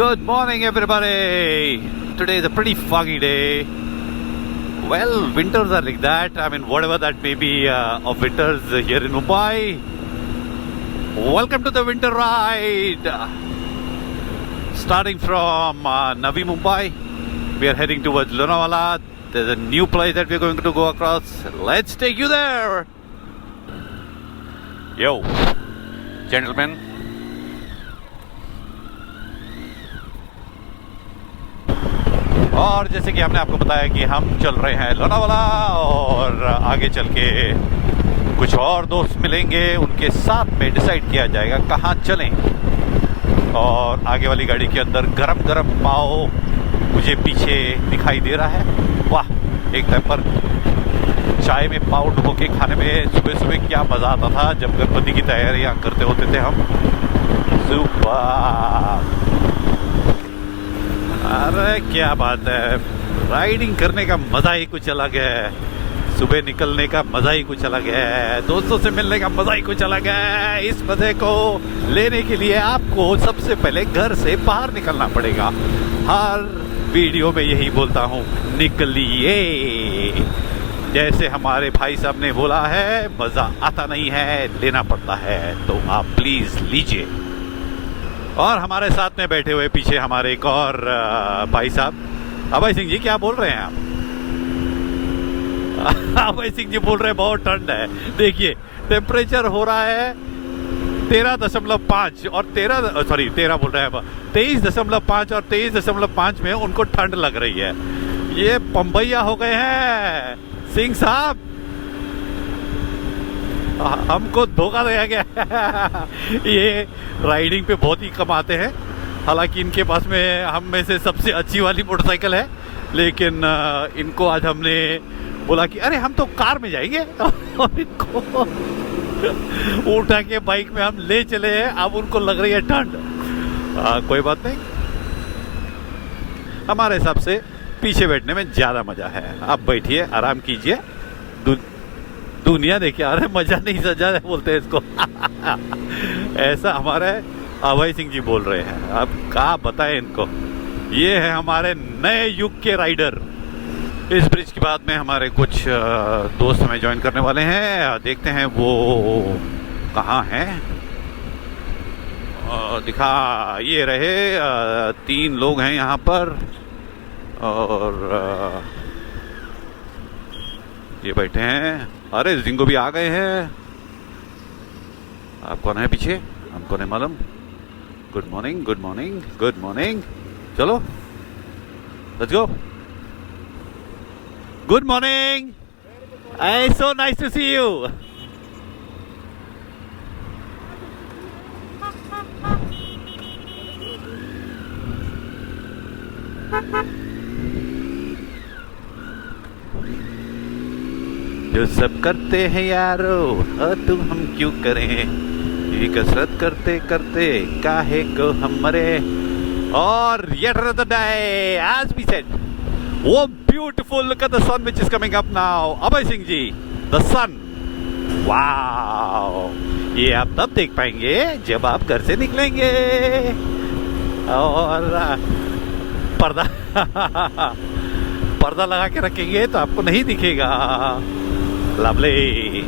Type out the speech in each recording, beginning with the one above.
Good morning, everybody. Today is a pretty foggy day. Well, winters are like that. I mean, whatever that may be of winters here in Mumbai. Welcome to the winter ride. Starting from Navi Mumbai, we are heading towards Lonavala. There's a new place that we're going to go across. Let's take you there. Yo, gentlemen. और जैसे कि हमने आपको बताया कि हम चल रहे हैं लोनावाला और आगे चल के कुछ और दोस्त मिलेंगे, उनके साथ में डिसाइड किया जाएगा कहाँ चलें। और आगे वाली गाड़ी के अंदर गरम गरम पाव मुझे पीछे दिखाई दे रहा है। वाह, एक टाइम पर चाय में पाव डुबो के खाने में सुबह सुबह क्या मज़ा आता था जब गणपति की तैयारियां करते होते थे हम। सुपर, अरे क्या बात है, राइडिंग करने का मज़ा ही कुछ अलग है। सुबह निकलने का मज़ा ही कुछ अलग है, दोस्तों से मिलने का मज़ा ही कुछ अलग है। इस मज़े को लेने के लिए आपको सबसे पहले घर से बाहर निकलना पड़ेगा। हर वीडियो में यही बोलता हूँ, निकलिए। जैसे हमारे भाई साहब ने बोला है, मज़ा आता नहीं है, लेना पड़ता है, तो आप प्लीज़ लीजिए। और हमारे साथ में बैठे हुए पीछे हमारे एक और भाई साहब, अभय सिंह जी, क्या बोल रहे हैं आप? अभय सिंह जी बोल रहे हैं बहुत ठंड है। देखिए टेम्परेचर हो रहा है 13.5 और 13 बोल रहे हैं, 23.5 और 23.5 में उनको ठंड लग रही है। ये पंबैया हो गए हैं सिंह साहब, हमको धोखा दिया गया। ये राइडिंग पे बहुत ही कमाते हैं, हालांकि इनके पास में हम में से सबसे अच्छी वाली मोटरसाइकिल है, लेकिन इनको आज हमने बोला कि अरे हम तो कार में जाएंगे और इनको उठा के बाइक में हम ले चले हैं। अब उनको लग रही है ठंड। कोई बात नहीं, हमारे हिसाब से पीछे बैठने में ज़्यादा मज़ा है। आप बैठिए, आराम कीजिए, दुनिया देखिए। अरे मजा नहीं सजा है बोलते हैं इसको। ऐसा हमारे अभय सिंह जी बोल रहे हैं। अब क्या बताएं इनको, ये है हमारे नए युग के राइडर। इस ब्रिज के बाद में हमारे कुछ दोस्त हमें ज्वाइन करने वाले हैं। देखते हैं वो कहाँ हैं। दिखा, ये रहे 3 लोग हैं यहाँ पर, और ये बैठे हैं। अरे जिंगो भी आ गए हैं। आप कौन है पीछे, हमको नहीं मालूम। Good morning, good morning, good morning. चलो let's go. Good morning, so nice to see you. जो सब करते हैं यारो, तो हम क्यों करें? ये कसरत करते करते काहे को हम मरे। और yet another day, as we said, oh beautiful, look at the sun which is coming up now. Abhay Singh ji, the sun, wow, ये आप तब देख पाएंगे जब आप घर से निकलेंगे और पर्दा लगा के रखेंगे तो आपको नहीं दिखेगा। लवली।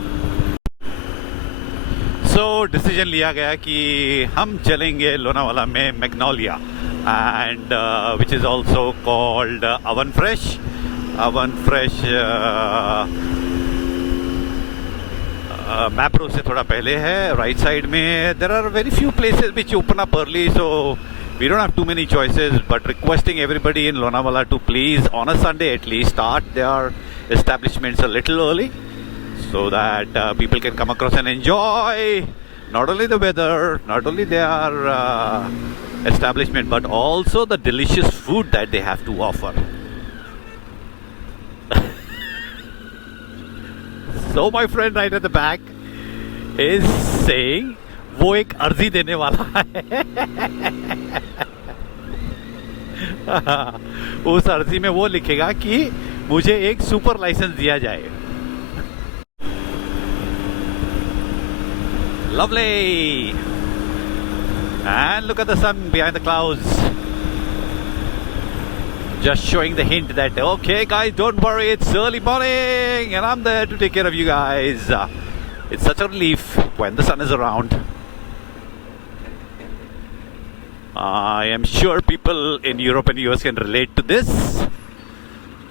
सो डिसीजन लिया गया कि हम चलेंगे लोनावाला में magnolia, and which is also called oven fresh. Oven fresh Mapro से थोड़ा पहले है, राइट साइड में। There are very few places which open up early, so we don't have too many choices, but requesting everybody in Lonavala to please on a Sunday at least start their establishments a little early, so that people can come across and enjoy not only the weather, not only their establishment, but also the delicious food that they have to offer. So my friend right at the back is saying वो एक अर्जी देने वाला है। उस अर्जी में वो लिखेगा कि मुझे एक सुपर लाइसेंस दिया जाए। Lovely. And look at the sun behind the clouds. Just showing the hint that, okay guys, don't worry, it's early morning and I'm there to take care of you guys. It's such a relief when the sun is around. I am sure people in Europe and US can relate to this.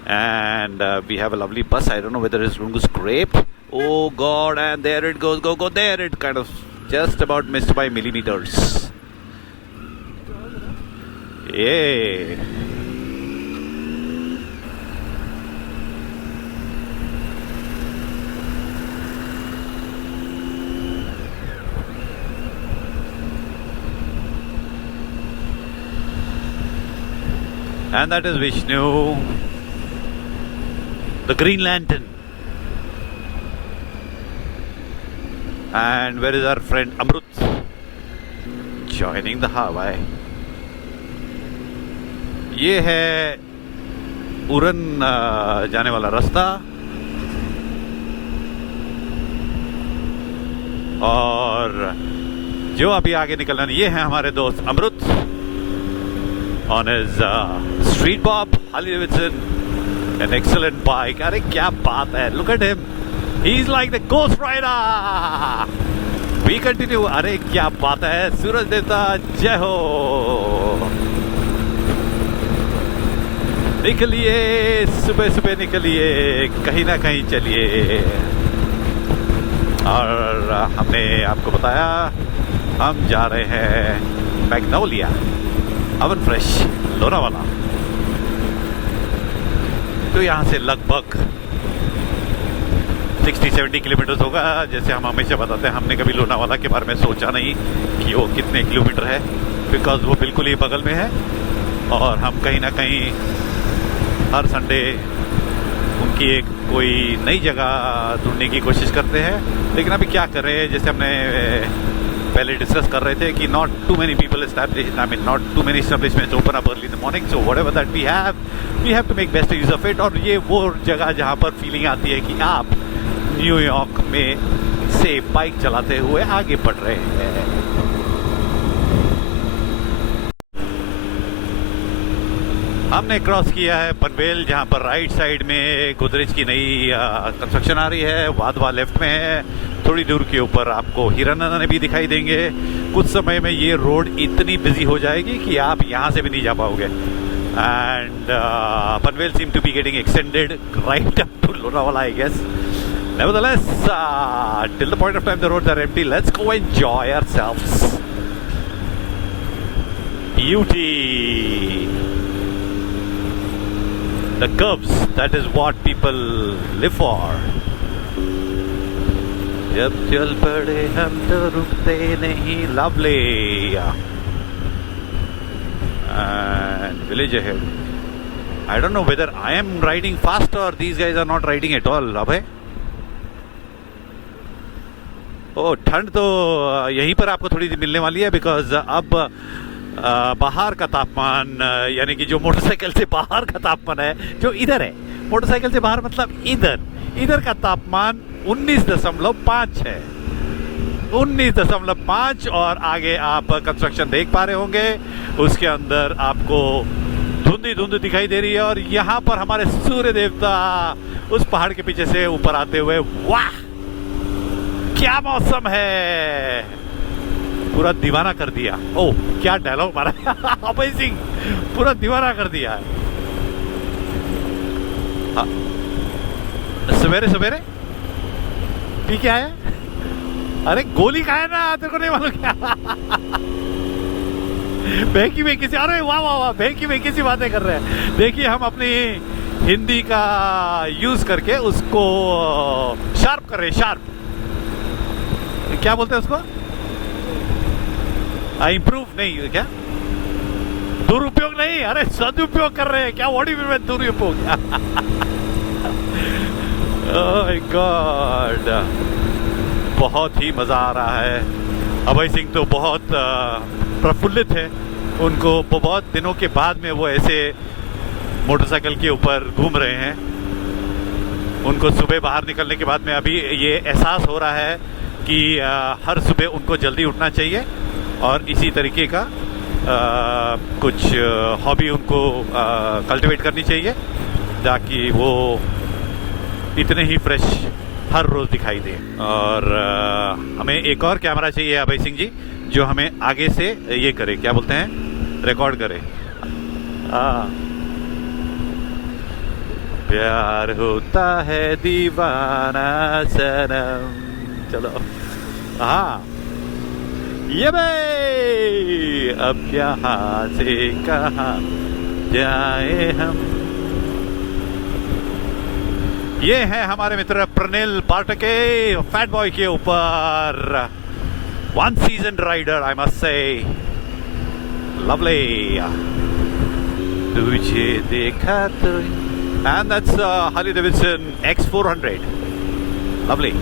And we have a lovely bus. I don't know whether it's going to scrape. Oh God, and there it goes, go, there it kind of just about missed by millimeters. Yay. And that is Vishnu, the Green Lantern. And where is our friend Amrut? Joining the highway. ये है उड़न जाने वाला रास्ता और जो अभी आगे निकलना ये है हमारे दोस्त अमृत on his street bob Harley Davidson, an excellent bike. अरे क्या बात है, look at him, he's like the Ghost Rider. We continue. अरे क्या बात है, सूरज देवता जय हो। निकलिए सुबह सुबह निकलिए, कहीं ना कहीं चलिए। और हमने आपको बताया हम जा रहे हैं मैग्नोलिया अवन फ्रेश लोनावाला। तो यहाँ से लगभग 60-70 किलोमीटर होगा। जैसे हम हमेशा बताते हैं, हमने कभी लोनावाला के बारे में सोचा नहीं कि वो कितने किलोमीटर है, बिकॉज वो बिल्कुल ही बगल में है और हम कहीं ना कहीं हर संडे उनकी एक कोई नई जगह ढूंढने की कोशिश करते हैं। लेकिन अभी क्या कर रहे हैं, जैसे हमने पहले डिस्कस कर रहे थे कि not too many people establish, I mean not too many establishments open up early in the morning, so whatever that we have to make best use of it. और ये वो जगह जहाँ पर फीलिंग आती है कि आप न्यूयॉर्क में से बाइक चलाते हुए आगे बढ़ रहे हैं। हमने क्रॉस किया है पनवेल, जहाँ पर राइट साइड में गोदरेज की नई कंस्ट्रक्शन आ रही है। वाधवा लेफ्ट में है। थोड़ी दूर के ऊपर आपको हिरानंदा भी दिखाई देंगे। कुछ समय में ये रोड इतनी बिजी हो जाएगी कि आप यहाँ से भी नहीं जा पाओगे। And Panvel seem to be getting extended right up to Lonavala, I guess. Nevertheless, till the point of time the roads are empty. Let's go enjoy ourselves. Beauty. The curves, that is what people live for. जब चल पड़े हम तो रुकते नहीं. Lovely. And village ahead. I don't know whether I am riding fast or these guys are not riding at all. अबे ओ ठंड तो यहीं पर आपको थोड़ी सी मिलने वाली है, बिकॉज अब बाहर का तापमान, यानी कि जो मोटरसाइकिल से बाहर का तापमान है, जो इधर है, मोटरसाइकिल से बाहर मतलब इधर का तापमान 19.5 है। 19.5 और आगे आप कंस्ट्रक्शन देख पा रहे होंगे, उसके अंदर आपको धुंध दिखाई दे रही है। और यहाँ पर हमारे सूर्य देवता उस पहाड़ के पीछे से ऊपर आते हुए, वाह क्या मौसम है, पूरा दीवाना कर दिया। ओह क्या डायलॉग मारा है, अमेजिंग, पूरा दीवाना कर दिया है। सवेरे सवेरे पी के आया, अरे गोली खाया ना, तेरे को नहीं मालूम क्या? बेकी से, अरे वाह वाह वाह, बेकी सी बातें कर रहे हैं। देखिए हम अपनी हिंदी का यूज करके उसको शार्प कर रहे हैं। शार्प क्या बोलते हैं उसको? इम्प्रूव नहीं, क्या दुरुपयोग नहीं, अरे सदुपयोग कर रहे हैं। क्या व्हाट डू यू मीन दुरुपयोग? ओह माय गॉड, बहुत ही मजा आ रहा है। अभय सिंह तो बहुत प्रफुल्लित है। उनको बहुत दिनों के बाद में वो ऐसे मोटरसाइकिल के ऊपर घूम रहे हैं। उनको सुबह बाहर निकलने के बाद में अभी ये एहसास हो रहा है कि हर सुबह उनको जल्दी उठना चाहिए और इसी तरीके का कुछ हॉबी उनको कल्टीवेट करनी चाहिए ताकि वो इतने ही फ्रेश हर रोज दिखाई दे। और हमें एक और कैमरा चाहिए अभय सिंह जी, जो हमें आगे से ये करे, क्या बोलते हैं, रिकॉर्ड करे। प्यार होता है दीवाना सनम। चलो हाँ, ये भाई अब यहाँ से कहाँ जाए हम। ये है हमारे मित्र प्रणिल पाठके, फैट बॉय के ऊपर one season rider, I must say lovely. तुझे देखा तो, and that's Harley Davidson X400, lovely.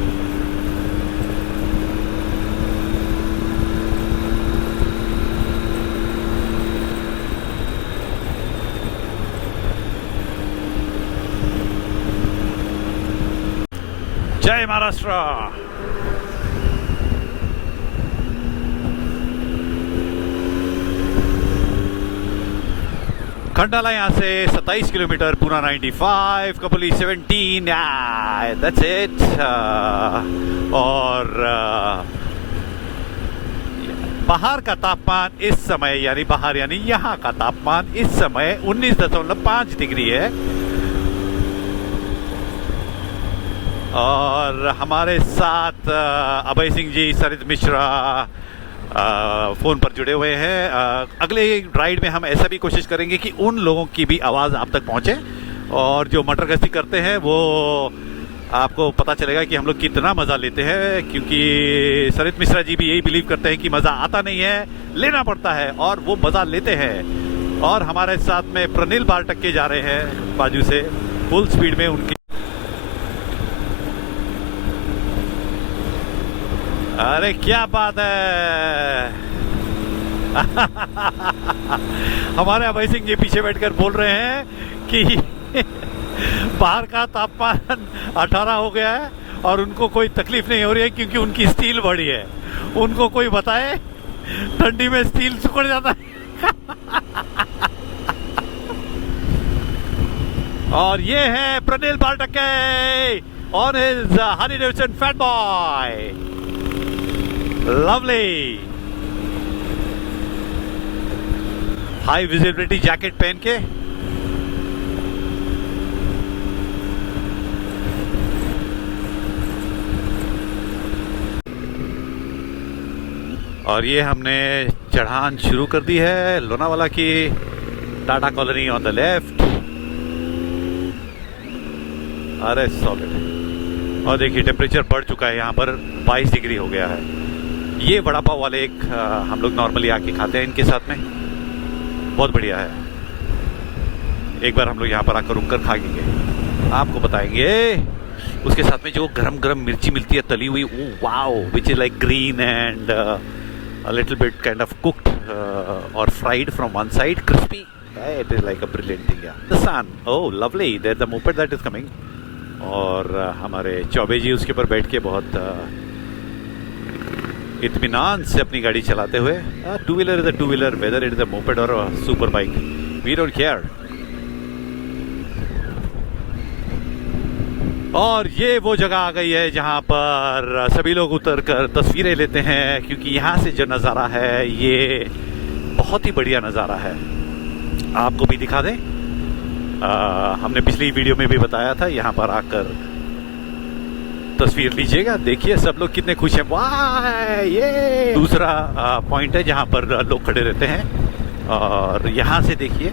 जय महाराष्ट्र। खंडाला यहाँ से 27 kilometre, Poona 95, Khopoli 17, that's it. और बाहर का तापमान इस समय, यानी बाहर यानी यहाँ का तापमान इस समय 19.5 डिग्री है। और हमारे साथ अभय सिंह जी, सरित मिश्रा फोन पर जुड़े हुए हैं। अगले राइड में हम ऐसा भी कोशिश करेंगे कि उन लोगों की भी आवाज़ आप तक पहुंचे, और जो मटर गश्ती करते हैं वो आपको पता चलेगा कि हम लोग कितना मज़ा लेते हैं। क्योंकि सरित मिश्रा जी भी यही बिलीव करते हैं कि मज़ा आता नहीं है, लेना पड़ता है, और वो मज़ा लेते हैं। और हमारे साथ में प्रणिल पाठके जा रहे हैं बाजू से फुल स्पीड में। उनकी अरे क्या बात है। हमारे अभय सिंह जी पीछे बैठकर बोल रहे हैं कि बाहर का तापमान 18 हो गया है और उनको कोई तकलीफ नहीं हो रही है क्योंकि उनकी स्टील बड़ी है। उनको कोई बताए ठंडी में स्टील सिकुड़ जाता है। और ये है प्रणिल पाठके on his Harley Davidson fat boy, lovely. High visibility jacket पहन के और ये हमने चढ़ान शुरू कर दी है लोनावाला की। Tata colony on the left. अरे सॉलिड। और देखिए टेम्परेचर बढ़ चुका है, यहाँ पर 22 डिग्री हो गया है। ये वड़ा पाव वाले एक हम लोग नॉर्मली आके खाते हैं इनके साथ में, बहुत बढ़िया है। एक बार हम लोग यहाँ पर आकर रुक कर खा गए, आपको बताएंगे। उसके साथ में जो गरम गरम मिर्ची मिलती है तली हुई, wow, which is like green and a little bit kind of cooked or fried from one side, crispy. It is like a brilliant thing. Yeah. The sun, oh lovely. There's the moped that is coming. और हमारे चौबे जी उसके ऊपर बैठ के बहुत इत्मीनान से अपनी गाड़ी चलाते हुए। Two wheeler is a two wheeler, whether it is a moped और super bike, we don't care. और ये वो जगह आ गई है जहाँ पर सभी लोग उतर कर तस्वीरें लेते हैं, क्योंकि यहाँ से जो नज़ारा है ये बहुत ही बढ़िया नज़ारा है। आपको भी दिखा दें, हमने पिछली वीडियो में भी बताया था, यहाँ पर आकर तस्वीर लीजिएगा। देखिए सब लोग कितने खुश हैं। वाह, ये दूसरा पॉइंट है जहाँ पर लोग खड़े रहते हैं। और यहाँ से देखिए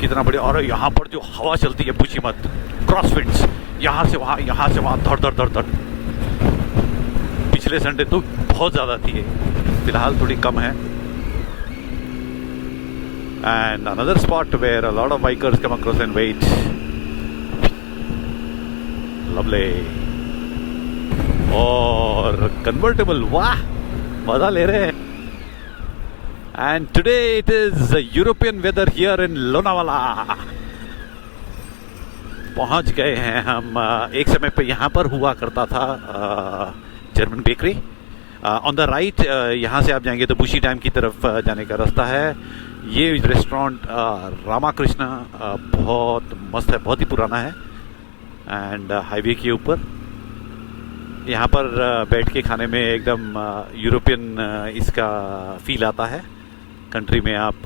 कितना बढ़िया। और यहाँ पर जो हवा चलती है, पूछी मत, क्रॉसविंड्स, यहाँ से वहाँ, यहाँ से वहाँ, धड़ धड़ धड़ धड़। पिछले संडे तो बहुत ज़्यादा थी, फिलहाल थोड़ी कम है। And another spot where a lot of bikers come across and wait. Lovely. और कन्वर्टेबल, वाह, मजा ले रहे हैं। And today it is European weather here in Lonavala. पहुंच गए हैं हम। एक समय पे यहाँ पर हुआ करता था German bakery, on the right यहाँ से आप जाएंगे तो बुशी डैम की तरफ जाने का रास्ता है। ये रेस्टोरेंट रामाकृष्ण बहुत मस्त है, बहुत ही पुराना है एंड हाईवे के ऊपर। यहाँ पर बैठ के खाने में एकदम यूरोपियन इसका फील आता है। कंट्री में आप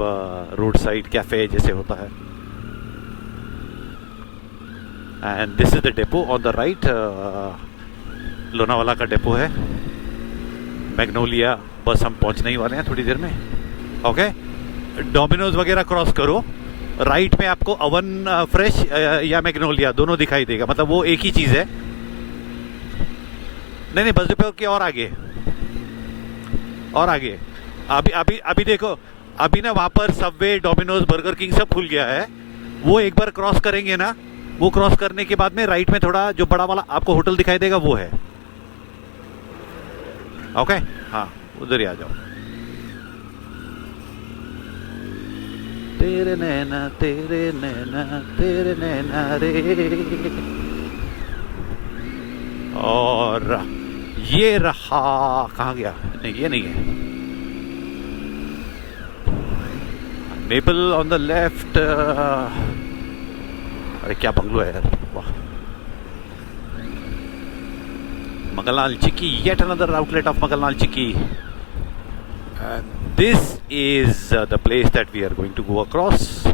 रोड साइड कैफ़े जैसे होता है। And this is the depot on the right, Lonavala का डेपो है। मैग्नोलिया बस हम पहुंचने ही वाले हैं थोड़ी देर में। ओके, डोमिनोज वगैरह क्रॉस करो, राइट में आपको अवन फ्रेश या मैग्नोलिया दोनों दिखाई देगा, मतलब वो एक ही चीज़ है। नहीं बस डिपो के और आगे अभी देखो, अभी ना वहाँ पर सबवे, डोमिनोज, बर्गर किंग सब खुल गया है। वो एक बार क्रॉस करेंगे ना, वो क्रॉस करने के बाद में राइट में थोड़ा जो बड़ा वाला आपको होटल दिखाई देगा वो है। ओके, हाँ उधर ही आ जाओ। तेरे नैना तेरे नैना तेरे नैना रे। और ये रहा, कहाँ गया? नहीं ये नहीं है। Maple on the left. अरे क्या बंगलो है यार, वाह। Mangalal Chikki, yet another outlet of Mangalal Chikki. This is the place that we are going to go across.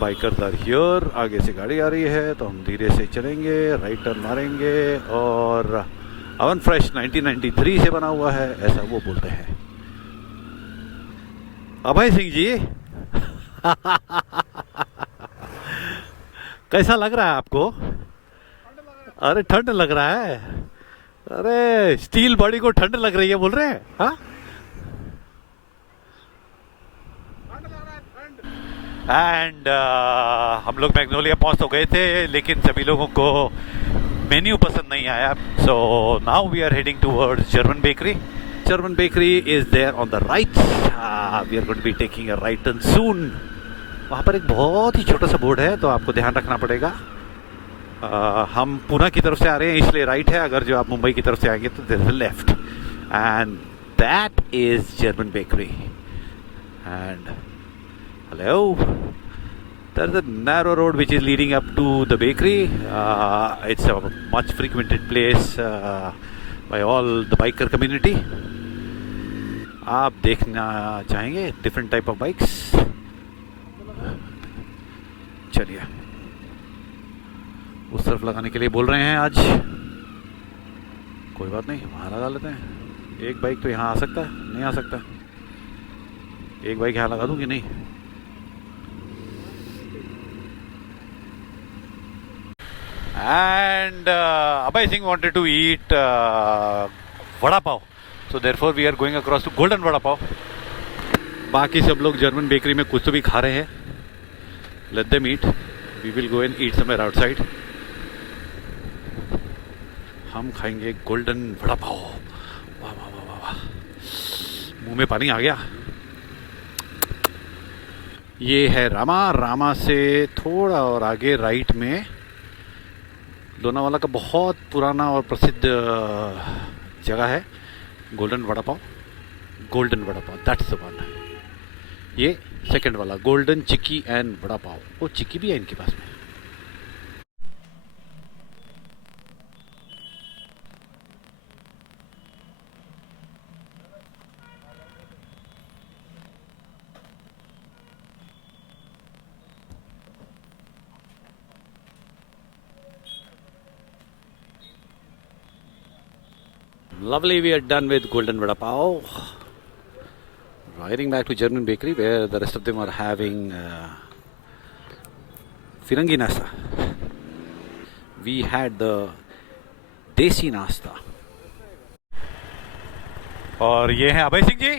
Bikers are here. आगे से गाड़ी आ रही है तो हम धीरे से चलेंगे, राइट टर्न मारेंगे। और अवन फ्रेश 1993 से बना हुआ है, ऐसा वो बोलते हैं। अभय सिंह जी कैसा लग रहा है आपको? अरे ठंड लग रहा है। अरे स्टील बॉडी को ठंड लग रही है बोल रहे हैं? हाँ, एंड हम लोग मैग्नोलिया पहुंच तो गए थे, लेकिन सभी लोगों को मेन्यू पसंद नहीं आया। So now we are heading towards German bakery. German bakery is there on the right. We are going to be taking a right turn soon. वहाँ पर एक बहुत ही छोटा सा बोर्ड है तो आपको ध्यान रखना पड़ेगा। हम पुणे की तरफ से आ रहे हैं इसलिए राइट है, अगर जो आप मुंबई की तरफ से आएंगे तो there is left, and that is German bakery. And hello, there is a narrow road which is leading up to the bakery. It's a much frequented place by all the biker community. आप देखना चाहेंगे different type of bikes? चलिए, उस तरफ लगाने के लिए बोल रहे हैं आज। कोई बात नहीं, वहाँ लगा लेते हैं। एक बाइक तो यहाँ आ सकता है, नहीं आ सकता? एक बाइक यहाँ लगा दूँ कि नहीं? And Abhay Singh wanted to eat vada pav, so therefore we are going across to Golden Vada Pav. बाकी सब लोग जर्मन बेकरी में कुछ तो भी खा रहे हैं। Let them eat. We will go and eat somewhere outside. हम खाएंगे गोल्डन वड़ा पाव। वाह वाह वाह वाह वाह, मुंह में पानी आ गया। ये है रामा। रामा से थोड़ा और आगे राइट में लोनावाला का बहुत पुराना और प्रसिद्ध जगह है golden vada pav. Golden vada pav, that's the one. ये सेकंड वाला golden chikki and vada pav. वो चिक्की भी है इनके पास में। Lovely, we are done with Golden Vada Pav. Riding back to German Bakery where the rest of them are having Firangi Nasta. We had the Desi Nasta. और ये है Abhay Singh ji,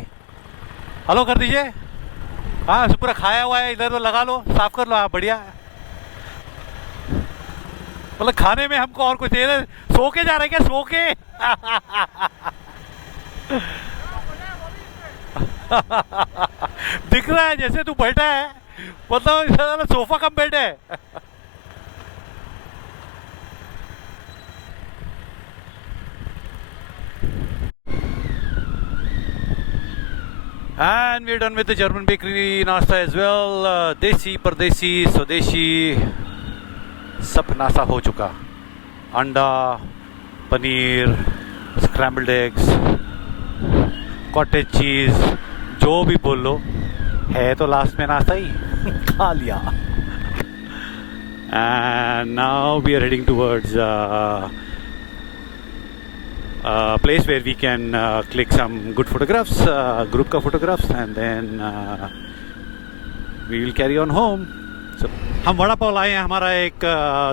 hello कर दीजिए। हाँ, पूरा खाया हुआ है, इधर तो लगा लो, साफ कर लो आप। बढ़िया, मतलब खाने में हमको और कुछ चाहिए। सो के जा रहे हैं क्या? सो के दिख रहा है जैसे तू बैठा है, मतलब सोफा कम बेड है। And we're done with the German bakery nasta as well. Desi, Pardesi, Swadeshi, सब नाश्ता हो चुका. अंडा, paneer, scrambled eggs, cottage cheese, जो भी बोल लो, है तो लास्ट में नाश्ता ही. खा लिया. And now we are heading towards a place where we can click some good photographs, group ka photographs, and then we will carry on home. So, हम वड़ा पाव लाए हैं. हमारा एक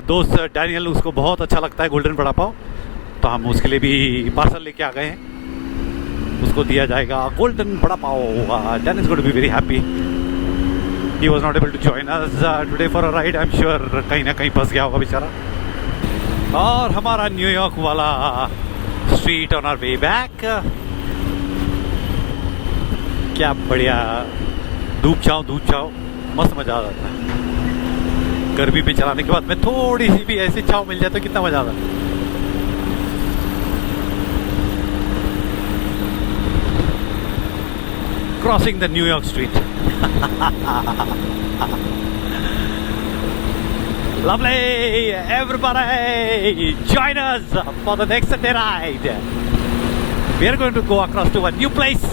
दोस्त डैनियल, उसको बहुत अच्छा लगता है गोल्डन वड़ा पाव, तो हम उसके लिए भी पार्सल लेके आ गए हैं. उसको दिया जाएगा golden vada pav. Daniel is going to be very happy. He was not able to join us today for a ride. I'm sure कहीं ना कहीं फंस गया होगा बेचारा. और हमारा न्यूयॉर्क York street on our way back. क्या बढ़िया. धूप छाओ मस्त मजा आ जाता है. गर्मी में चलाने के बाद में थोड़ी सी भी ऐसी छाव मिल जाए तो कितना मजा आता है. Crossing the New York street. Lovely, everybody join us for the next Sunday ride. We are going to go across to a new place.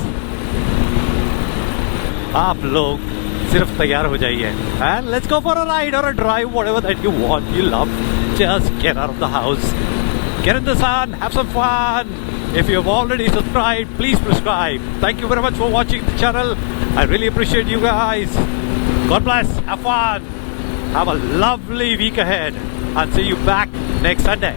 आप लोग सिर्फ तैयार हो जाइए and let's go for a ride or a drive, whatever that you want, you love. Just get out of the house, get in the sun, have some fun. If you have already subscribed, please subscribe. Thank you very much for watching the channel. I really appreciate you guys. God bless. Have fun. Have a lovely week ahead. And see you back next Sunday.